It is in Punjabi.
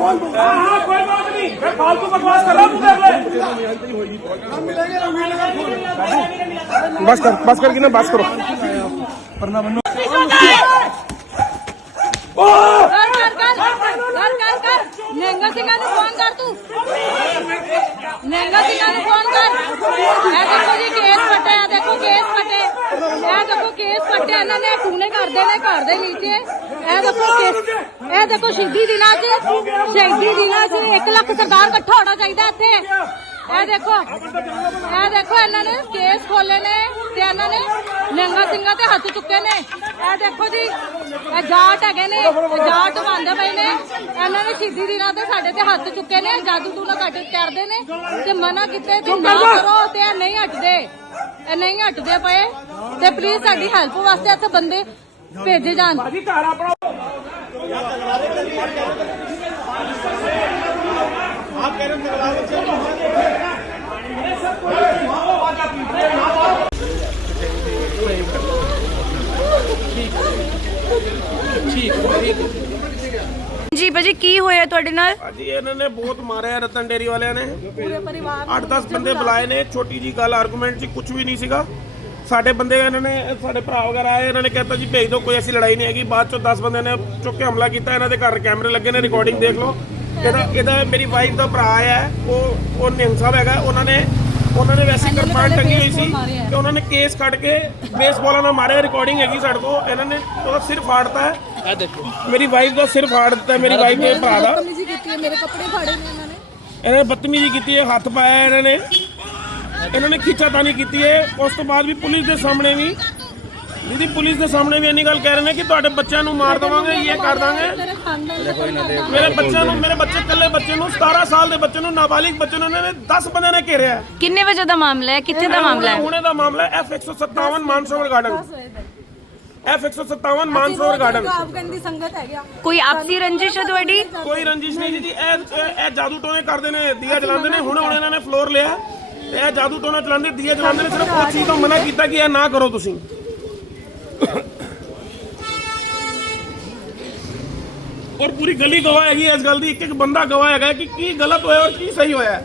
बोल बोल हां हां कोई बात नहीं मैं फालतू बकवास कर रहा हूं देख ले हम मिलेंगे हम मिलेंगे बस कर बस करके ना बस करो वरना बनो ओ कर कर कर कर कर नेंगा सिंह ने फोन कर तू नेंगा सिंह ने फोन कर ऐसा करिए ਇਹਨਾਂ ਨੇ ਟੂਨੇ ਕਰਦੇ ਨੇ ਘਰ ਦੇ ਨੀਚੇ। ਇਹ ਦੇਖੋ ਇਹ ਦੇਖੋ ਸ਼ਹੀਦੀ ਦਿਨਾਂ 'ਚ ਸ਼ਹੀਦੀ ਦਿਨਾਂ 'ਚ 1 ਲੱਖ ਸਰਦਾਰ ਇਕੱਠਾ ਹੋਣਾ ਚਾਹੀਦਾ ਇੱਥੇ। ਇਹ ਦੇਖੋ ਇਹ ਦੇਖੋ ਇਹਨਾਂ ਨੇ ਕੇਸ ਖੋਲੇ ਨੇ ਤੇ ਇਹਨਾਂ ਨੇ ਨੰਗਾ ਸਿੰਘਾਂ ਤੇ ਹੱਥ ਚੁੱਕੇ ਨੇ। ਇਹ ਦੇਖੋ ਜੀ ਇਹ ਜਾਟ ਹੈਗੇ ਨੇ ਇਹ ਜਾਟ ਬੰਦੇ ਪਏ ਨੇ। ਇਹਨਾਂ ਨੇ ਸ਼ਹੀਦੀ ਦਿਨਾਂ ਤੇ ਸਾਡੇ ਤੇ ਹੱਥ ਚੁੱਕੇ ਨੇ ਜਾਦੂ ਟੂਣਾ ਕੱਟ ਕਰਦੇ ਨੇ ਤੇ ਮਨਾ ਕੀਤੇ ਤੇ ਨਾ ਕਰੋ ਤੇ ਇਹ ਨਹੀਂ ਹਟਦੇ। ਇਹ ਨਹੀਂ ਹਟਦੇ ਪਏ। ਤੇ ਪਲੀਜ਼ ਸਾਡੀ ਹੈਲਪ ਵਾਸਤੇ ਇੱਥੇ ਬੰਦੇ ਭੇਜੇ ਜਾਣ। ਜੀ ਭਾਜੀ ਕੀ ਹੋਇਆ ਤੁਹਾਡੇ ਨਾਲ? ਅੱਜ ਇਹਨਾਂ ਨੇ ਬਹੁਤ ਮਾਰਿਆ ਰਤਨ ਡੇਰੀ ਵਾਲਿਆਂ ਨੇ। ਪੂਰੇ ਪਰਿਵਾਰ 8-10 ਬੰਦੇ ਬੁਲਾਏ ਨੇ ਛੋਟੀ ਜੀ ਗੱਲ ਆਰਗੂਮੈਂਟ 'ਚ ਕੁਝ ਵੀ ਨਹੀਂ ਸੀਗਾ। ਸਾਡੇ ਬੰਦੇ ਇਹਨਾਂ ਨੇ ਸਾਡੇ ਭਰਾ ਵਗੈਰਾ ਆਏ ਇਹਨਾਂ ਨੇ ਕਹਿਤਾ ਜੀ ਭੇਜ ਦਿਓ ਕੋਈ ਐਸੀ ਲੜਾਈ ਨਹੀਂ ਹੈਗੀ। ਬਾਅਦ ਚੋਂ 10 ਬੰਦੇ ਨੇ ਚੁੱਕ ਕੇ ਹਮਲਾ ਕੀਤਾ ਇਹਨਾਂ ਦੇ ਘਰ ਕੈਮਰੇ ਲੱਗੇ ਨੇ ਰਿਕਾਰਡਿੰਗ ਦੇਖ ਲਓ। ਇਹਦਾ ਇਹਦਾ ਮੇਰੀ ਵਾਈਫ ਦਾ ਭਰਾ ਆਇਆ ਹੈ, ਉਹ ਉਹ ਨਿਹੰਗ ਸਾਹਿਬ ਹੈਗਾ ਉਹਨਾਂ ਨੇ ਉਹਨਾਂ ਨੇ ਵੈਸੇ ਕਿਰਪਾਨ ਟੰਗੀ ਹੋਈ ਸੀ। ਤੇ ਉਹਨਾਂ ਨੇ ਕੇਸ ਕੱਢ ਕੇ ਬੇਸਬਾਲਾਂ ਨਾਲ ਮਾਰਿਆ ਰਿਕਾਰਡਿੰਗ ਹੈਗੀ ਸਾਡੇ ਕੋਲ ਇਹਨਾਂ ਨੇ ਉਹਦਾ ਸਿਰ ਫਾੜਤਾ। ਹੈ ਇਹ ਦੇਖੋ। ਮੇਰੀ ਵਾਈਫ ਦਾ ਸਿਰ ਫਾੜ ਦਿੱਤਾ ਮੇਰੀ ਵਾਈਫ ਦੇ ਭਰਾ ਦਾ। ਬਦਤਮੀਜ਼ੀ ਕੀਤੀ ਹੈ ਮੇਰੇ ਕੱਪੜੇ ਫਾੜੇ ਨੇ ਇਹਨਾਂ ਨੇ। ਇਹਨਾਂ ਨੇ ਬਦਤਮੀਜ਼ੀ ਕੀਤੀ ਹੈ ਹੱਥ ਪਾਇਆ ਇਹਨਾਂ ਨੇ। ਇਹਨਾਂ ਨੇ ਖਿੱਚਾਤਾਨੀ ਕੀਤੀ ਹੈ। ਉਸ ਤੋਂ ਬਾਅਦ ਵੀ ਪੁਲਿਸ ਦੇ ਸਾਹਮਣੇ ਵੀ ਦੀਦੀ ਪੁਲਿਸ ਦੇ ਸਾਹਮਣੇ ਵੀ ਇੰਨੀ ਗੱਲ ਕਹਿ ਰਹੇ ਨੇ ਕਿ ਤੁਹਾਡੇ ਬੱਚਿਆਂ ਨੂੰ ਮਾਰ ਦਵਾਂਗੇ ਇਹ ਕਰ ਦਾਂਗੇ। ਤੇਰੇ ਖਾਨਦਾਨ ਦਾ ਕੋਈ ਨਾ ਮੇਰੇ ਬੱਚਿਆਂ ਨੂੰ ਮੇਰੇ ਬੱਚੇ ਇਕੱਲੇ ਬੱਚੇ ਨੂੰ 17 ਸਾਲ ਦੇ ਬੱਚੇ ਨੂੰ ਨਾਬਾਲਿਗ ਬੱਚੇ ਨੂੰ ਇਹਨਾਂ ਨੇ 10 ਬੰਦਿਆਂ ਨੇ ਘੇਰਿਆ। ਹੈ। ਕਿੰਨੇ ਵਜੇ ਦਾ ਮਾਮਲਾ ਹੈ? ਕਿੱਥੇ ਦਾ ਮਾਮਲਾ ਹੈ? ਹੁਣੇ ਦਾ ਮਾਮਲਾ ਹੈ F157 Mansarovar garden F157 Mansarovar garden ਆਫਗਨ ਦੀ ਸੰਗਤ ਹੈ ਗਿਆ ਕੋਈ ਆਪਸੀ ਰੰਜਿਸ਼ ਹੈ ਤੁਹਾਡੀ? ਕੋਈ ਰੰਜਿਸ਼ ਨਹੀਂ ਜੀ ਜੀ ਇਹ ਇਹ- ਇਹ ਜਾਦੂ ਟੋਨੇ ਕਰਦੇ ਨੇ ਦੀਆ ਜਲਾਉਂਦੇ ਨੇ ਹੁਣ ਹੁਣ ਇਹਨਾਂ ਨੇ ਫਲੋਰ ਲਿਆ ਤੇ ਇਹ ਜਾਦੂ ਟੋਨਾ ਚਲਾਉਂਦੇ ਦੀਆ ਜਲਾਉਂਦੇ ਨੇ ਸਿਰਫ ਉਹ ਚੀਜ਼ ਤੋਂ ਮਨਾ ਕੀਤਾ ਕਿ ਇਹ ਨਾ ਕਰੋ ਤੁਸੀਂ। ਔਰ ਪੂਰੀ ਗਲੀ ਗਵਾਹ ਹੈਗੀ ਇਸ ਗੱਲ ਦੀ ਇੱਕ ਇੱਕ ਬੰਦਾ ਗਵਾਹ ਹੈਗਾ ਕਿ ਕੀ ਗਲਤ ਹੋਇਆ ਔਰ ਕੀ ਸਹੀ ਹੋਇਆ।